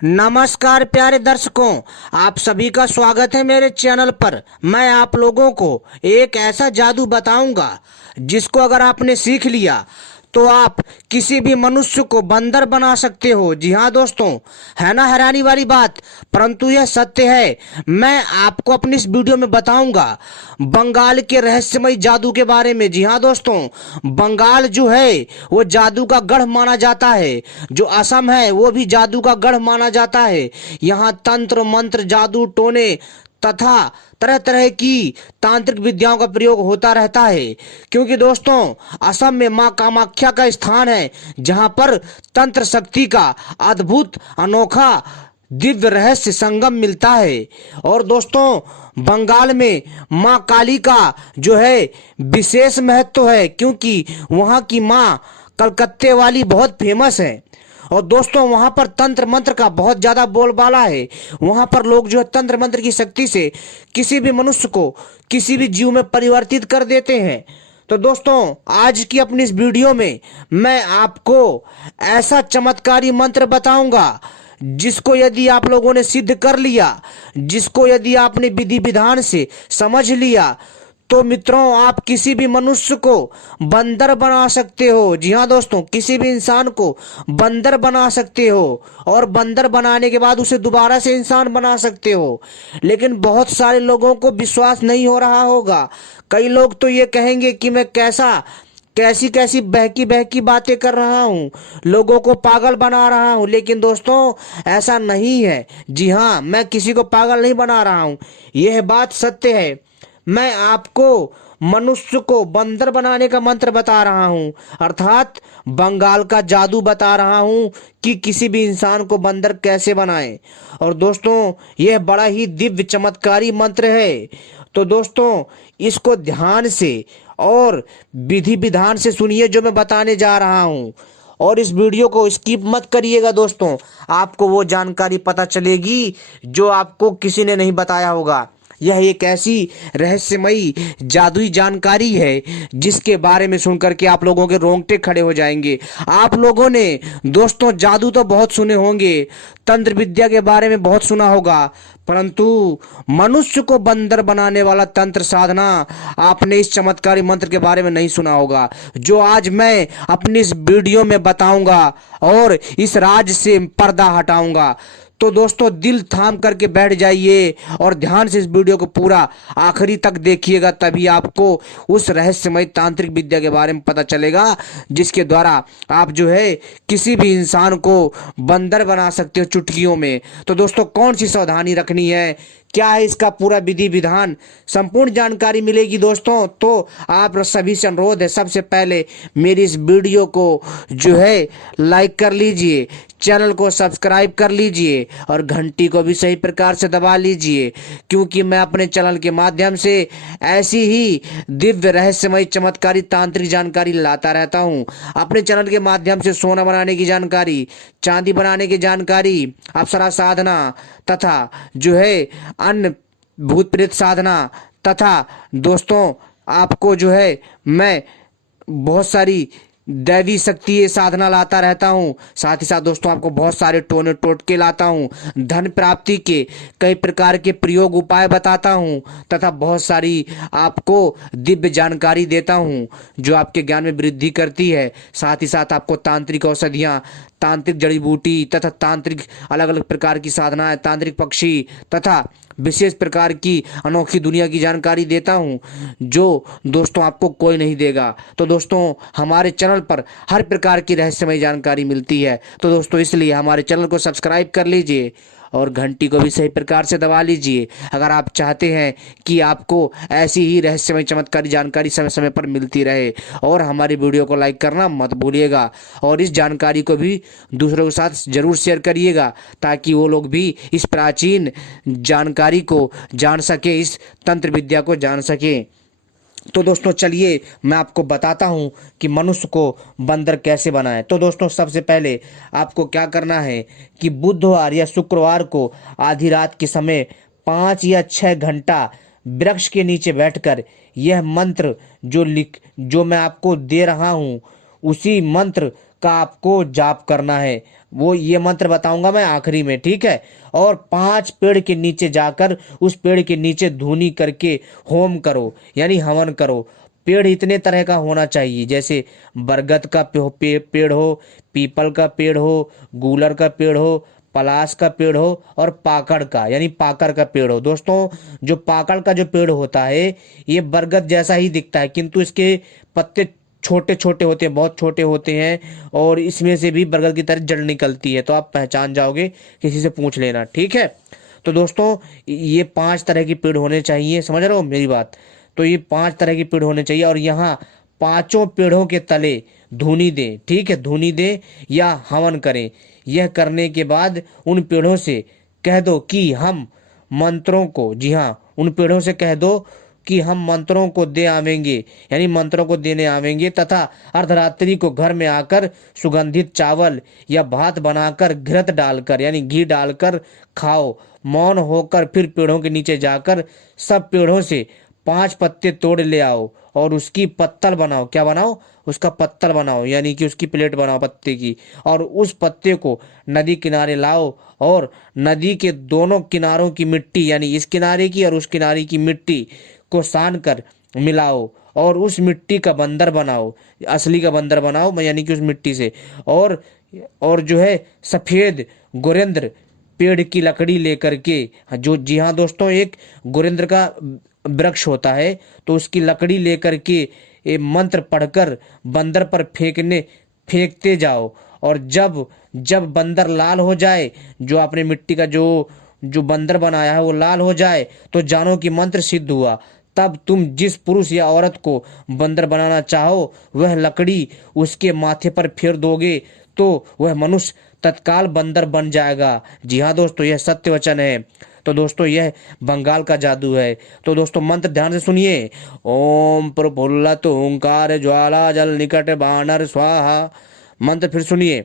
नमस्कार प्यारे दर्शकों, आप सभी का स्वागत है मेरे चैनल पर। मैं आप लोगों को एक ऐसा जादू बताऊंगा जिसको अगर आपने सीख लिया तो आप किसी भी मनुष्य को बंदर बना सकते हो। जी हाँ दोस्तों, है ना हैरानी वाली बात, परंतु यह सत्य है। मैं आपको अपनी इस वीडियो में बताऊंगा बंगाल के रहस्यमयी जादू के बारे में। जी हाँ दोस्तों, बंगाल जो है वो जादू का गढ़ माना जाता है। जो असम है वो भी जादू का गढ़ माना जाता है। यहाँ तंत्र मंत्र, जादू टोने तथा तरह तरह की तांत्रिक विद्याओं का प्रयोग होता रहता है। क्योंकि दोस्तों, असम में मां कामाख्या का स्थान है जहां पर तंत्र शक्ति का अद्भुत अनोखा दिव्य रहस्य संगम मिलता है। और दोस्तों, बंगाल में मां काली का जो है विशेष महत्व है, क्योंकि वहां की मां कलकत्ते वाली बहुत फेमस है। और दोस्तों, वहां पर तंत्र मंत्र का बहुत ज्यादा बोलबाला है। वहां पर लोग जो है तंत्र मंत्र की शक्ति से किसी भी मनुष्य को किसी भी जीव में परिवर्तित कर देते हैं। तो दोस्तों, आज की अपनी इस वीडियो में मैं आपको ऐसा चमत्कारी मंत्र बताऊंगा जिसको यदि आप लोगों ने सिद्ध कर लिया, जिसको यदि आपने विधि विधान से समझ लिया, तो मित्रों आप किसी भी मनुष्य को बंदर बना सकते हो। जी हाँ दोस्तों, किसी भी इंसान को बंदर बना सकते हो और बंदर बनाने के बाद उसे दोबारा से इंसान बना सकते हो। लेकिन बहुत सारे लोगों को विश्वास नहीं हो रहा होगा। कई लोग तो ये कहेंगे कि मैं कैसी कैसी बहकी बहकी बातें कर रहा हूँ, लोगों को पागल बना रहा हूँ। लेकिन दोस्तों, ऐसा नहीं है। जी हाँ, मैं किसी को पागल नहीं बना रहा हूँ, यह बात सत्य है। मैं आपको मनुष्य को बंदर बनाने का मंत्र बता रहा हूं, अर्थात बंगाल का जादू बता रहा हूं कि किसी भी इंसान को बंदर कैसे बनाएं। और दोस्तों, यह बड़ा ही दिव्य चमत्कारी मंत्र है। तो दोस्तों, इसको ध्यान से और विधि विधान से सुनिए जो मैं बताने जा रहा हूं, और इस वीडियो को स्किप मत करिएगा। दोस्तों, आपको वो जानकारी पता चलेगी जो आपको किसी ने नहीं बताया होगा। यह एक ऐसी रहस्यमयी जादुई जानकारी है जिसके बारे में सुनकर के आप लोगों के रोंगटे खड़े हो जाएंगे। आप लोगों ने दोस्तों जादू तो बहुत सुने होंगे, तंत्र विद्या के बारे में बहुत सुना होगा, परंतु मनुष्य को बंदर बनाने वाला तंत्र साधना आपने इस चमत्कारी मंत्र के बारे में नहीं सुना होगा, जो आज मैं अपनी इस वीडियो में बताऊंगा और इस राज से पर्दा हटाऊंगा। तो दोस्तों, दिल थाम करके बैठ जाइए और ध्यान से इस वीडियो को पूरा आखिरी तक देखिएगा, तभी आपको उस रहस्यमय तांत्रिक विद्या के बारे में पता चलेगा जिसके द्वारा आप जो है किसी भी इंसान को बंदर बना सकते हो चुटकियों में। तो दोस्तों, कौन सी सावधानी रखनी है, क्या है इसका पूरा विधि विधान, संपूर्ण जानकारी मिलेगी दोस्तों। तो आप सभी से अनुरोध है, सबसे पहले मेरी इस वीडियो को जो है लाइक कर लीजिए, चैनल को सब्सक्राइब कर लीजिए और घंटी को भी सही प्रकार से दबा लीजिए, क्योंकि मैं अपने चैनल के माध्यम से ऐसी ही दिव्य रहस्यमय चमत्कारी तांत्रिक जानकारी लाता रहता हूं। अपने चैनल के माध्यम से सोना बनाने की जानकारी, चांदी बनाने की जानकारी, अप्सरा साधना तथा जो है अन्य भूत प्रेत साधना, तथा दोस्तों आपको जो है मैं बहुत सारी दैवी शक्ति साधना लाता रहता हूँ। साथ ही साथ दोस्तों आपको बहुत सारे टोने टोटके लाता हूँ, धन प्राप्ति के कई प्रकार के प्रयोग उपाय बताता हूँ, तथा बहुत सारी आपको दिव्य जानकारी देता हूँ जो आपके ज्ञान में वृद्धि करती है। साथ ही साथ आपको तांत्रिक औषधियाँ, तांत्रिक जड़ी बूटी तथा तांत्रिक अलग अलग प्रकार की साधनाएं, तांत्रिक पक्षी तथा विशेष प्रकार की अनोखी दुनिया की जानकारी देता हूं जो दोस्तों आपको कोई नहीं देगा। तो दोस्तों, हमारे चैनल पर हर प्रकार की रहस्यमय जानकारी मिलती है। तो दोस्तों, इसलिए हमारे चैनल को सब्सक्राइब कर लीजिए और घंटी को भी सही प्रकार से दबा लीजिए अगर आप चाहते हैं कि आपको ऐसी ही रहस्यमय चमत्कारी जानकारी समय समय पर मिलती रहे। और हमारी वीडियो को लाइक करना मत भूलिएगा और इस जानकारी को भी दूसरों के साथ जरूर शेयर करिएगा, ताकि वो लोग भी इस प्राचीन जानकारी को जान सके, इस तंत्र विद्या को जान सके। तो दोस्तों, चलिए मैं आपको बताता हूं कि मनुष्य को बंदर कैसे बनाएं। तो दोस्तों, सबसे पहले आपको क्या करना है कि बुधवार या शुक्रवार को आधी रात के समय 5 या 6 घंटा वृक्ष के नीचे बैठकर यह मंत्र जो मैं आपको दे रहा हूं, उसी मंत्र का आपको जाप करना है। वो ये मंत्र बताऊंगा मैं आखिरी में, ठीक है। और 5 पेड़ के नीचे जाकर उस पेड़ के नीचे धूनी करके होम करो, यानी हवन करो। पेड़ इतने तरह का होना चाहिए, जैसे बरगद का पेड़ हो, पीपल का पेड़ हो, गूलर का पेड़ हो, पलाश का पेड़ हो और पाकड़ का यानी पाकड़ का पेड़ हो। दोस्तों, जो पाकड़ का जो पेड़ होता है ये बरगद जैसा ही दिखता है, किंतु इसके पत्ते छोटे छोटे होते हैं, बहुत छोटे होते हैं, और इसमें से भी बरगद की तरह जड़ निकलती है। तो आप पहचान जाओगे, किसी से पूछ लेना, ठीक है। तो दोस्तों, ये 5 तरह के पेड़ होने चाहिए, समझ रहे हो मेरी बात। तो ये 5 तरह के पेड़ होने चाहिए, और यहाँ 5 पेड़ों के तले धूनी दें, ठीक है, धूनी दें या हवन करें। यह करने के बाद उन पेड़ों से कह दो कि हम मंत्रों को, जी हाँ, उन पेड़ों से कह दो कि हम मंत्रों को दे आवेंगे, यानी मंत्रों को देने आवेंगे, तथा अर्धरात्रि को घर में आकर सुगंधित चावल या भात बनाकर घृत डालकर यानी घी डालकर खाओ। मौन होकर फिर पेड़ों के नीचे जाकर सब पेड़ों से 5 पत्ते तोड़ ले आओ और उसकी पत्तल बनाओ। क्या बनाओ? उसका पत्तल बनाओ, यानी कि उसकी प्लेट बनाओ पत्ते की। और उस पत्ते को नदी किनारे लाओ और नदी के दोनों किनारों की मिट्टी, यानी इस किनारे की और उस किनारे की मिट्टी को सान कर मिलाओ और उस मिट्टी का बंदर बनाओ, असली का बंदर बनाओ, यानी कि उस मिट्टी से। और जो है सफेद गुरेंद्र पेड़ की लकड़ी लेकर के, जो, जी हाँ दोस्तों, एक गुरेंद्र का वृक्ष होता है, तो उसकी लकड़ी लेकर के ये मंत्र पढ़कर बंदर पर फेंकते जाओ। और जब जब बंदर लाल हो जाए, जो आपने मिट्टी का जो बंदर बनाया है वो लाल हो जाए, तो जानो कि मंत्र सिद्ध हुआ। तब तुम जिस पुरुष या औरत को बंदर बनाना चाहो वह लकड़ी उसके माथे पर फेर दोगे तो वह मनुष्य तत्काल बंदर बन जाएगा। जी हाँ दोस्तों, यह सत्य वचन है। तो दोस्तों, यह बंगाल का जादू है। तो दोस्तों, मंत्र ध्यान से सुनिए। ओम प्रफुल्लत ओंकार ज्वाला जल निकट बानर स्वाहा। मंत्र फिर सुनिए।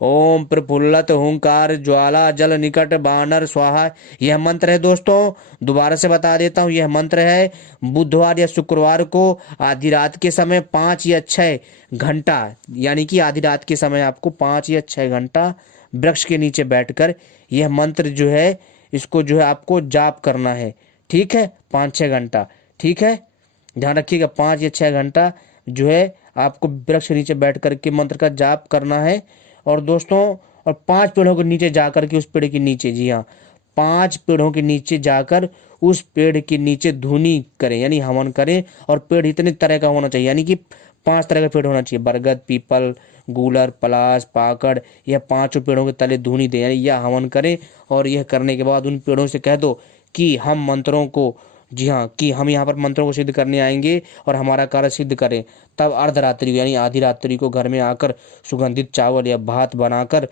ओम प्रफुल्लत ओंकार ज्वाला जल निकट बानर स्वाहा। यह मंत्र है दोस्तों, दोबारा से बता देता हूँ, यह मंत्र है बुधवार या शुक्रवार को आधी रात के समय 5 या 6 घंटा, यानी कि आधी रात के समय आपको 5 या 6 घंटा वृक्ष के नीचे बैठकर यह मंत्र जो है, इसको जो है आपको जाप करना है, ठीक है, 5-6 घंटा, ठीक है, ध्यान रखिएगा। 5 या 6 घंटा जो है आपको वृक्ष के नीचे बैठ करके मंत्र का जाप करना है। और दोस्तों, और 5 पेड़ों के नीचे जाकर के उस पेड़ के नीचे, जी हाँ, 5 पेड़ों के नीचे जाकर उस पेड़ के नीचे धूनी करें, यानी हवन करें। और पेड़ इतने तरह का होना चाहिए, यानी कि 5 तरह का पेड़ होना चाहिए, बरगद, पीपल, गूलर, पलाश, पाकड़। यह 5 पेड़ों के तले धूनी दें, यानी यह हवन करें। और यह करने के बाद उन पेड़ों से कह दो कि हम मंत्रों को, जी हाँ, कि हम यहाँ पर मंत्रों को सिद्ध करने आएंगे और हमारा कार्य सिद्ध करें। तब अर्धरात्रि यानी आधी रात्रि को घर में आकर सुगंधित चावल या भात बनाकर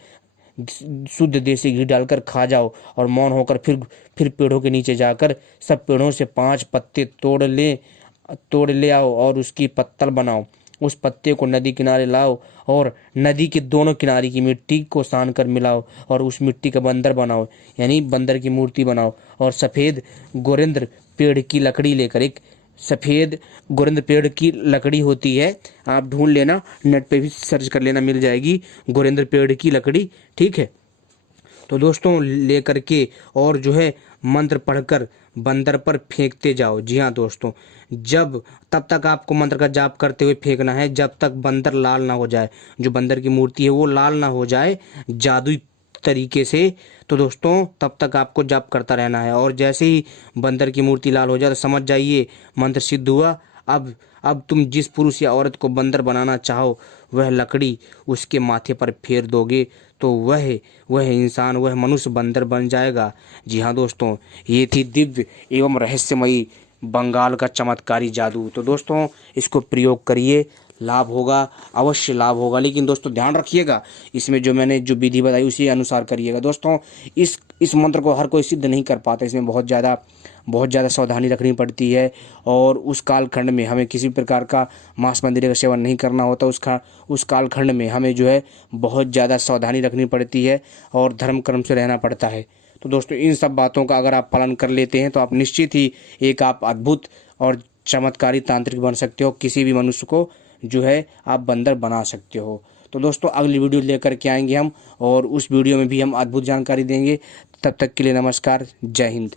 शुद्ध देसी घी डालकर खा जाओ। और मौन होकर फिर पेड़ों के नीचे जाकर सब पेड़ों से 5 पत्ते तोड़ ले आओ और उसकी पत्तल बनाओ। उस पत्ते को नदी किनारे लाओ और नदी के दोनों किनारे की मिट्टी को सान कर मिलाओ और उस मिट्टी का बंदर बनाओ, यानी बंदर की मूर्ति बनाओ। और सफ़ेद गुरेंद्र पेड़ की लकड़ी लेकर, एक सफ़ेद गुरेंद्र पेड़ की लकड़ी होती है, आप ढूंढ लेना, नेट पे भी सर्च कर लेना, मिल जाएगी गुरेंद्र पेड़ की लकड़ी, ठीक है। तो दोस्तों, लेकर के और जो है मंत्र पढ़कर बंदर पर फेंकते जाओ। जी हाँ दोस्तों, तब तक आपको मंत्र का जाप करते हुए फेंकना है जब तक बंदर लाल ना हो जाए, जो बंदर की मूर्ति है वो लाल ना हो जाए जादुई तरीके से। तो दोस्तों, तब तक आपको जाप करता रहना है। और जैसे ही बंदर की मूर्ति लाल हो जाए तो समझ जाइए मंत्र सिद्ध हुआ। अब तुम जिस पुरुष या औरत को बंदर बनाना चाहो वह लकड़ी उसके माथे पर फेर दोगे तो वह इंसान, वह मनुष्य बंदर बन जाएगा। जी हाँ दोस्तों, ये थी दिव्य एवं रहस्यमयी बंगाल का चमत्कारी जादू। तो दोस्तों, इसको प्रयोग करिए, लाभ होगा, अवश्य लाभ होगा। लेकिन दोस्तों ध्यान रखिएगा, इसमें जो मैंने जो विधि बताई उसी अनुसार करिएगा। दोस्तों, इस मंत्र को हर कोई सिद्ध नहीं कर पाता, इसमें बहुत ज़्यादा सावधानी रखनी पड़ती है। और उस कालखंड में हमें किसी प्रकार का मांस मंदिर का सेवन नहीं करना होता। उस कालखंड में हमें जो है बहुत ज़्यादा सावधानी रखनी पड़ती है और धर्म कर्म से रहना पड़ता है। तो दोस्तों, इन सब बातों का अगर आप पालन कर लेते हैं तो आप निश्चित ही एक आप अद्भुत और चमत्कारी तांत्रिक बन सकते हो। किसी भी मनुष्य को जो है आप बंदर बना सकते हो। तो दोस्तों अगली वीडियो लेकर के आएंगे हम, और उस वीडियो में भी हम अद्भुत जानकारी देंगे। तब तक के लिए नमस्कार, जय हिंद।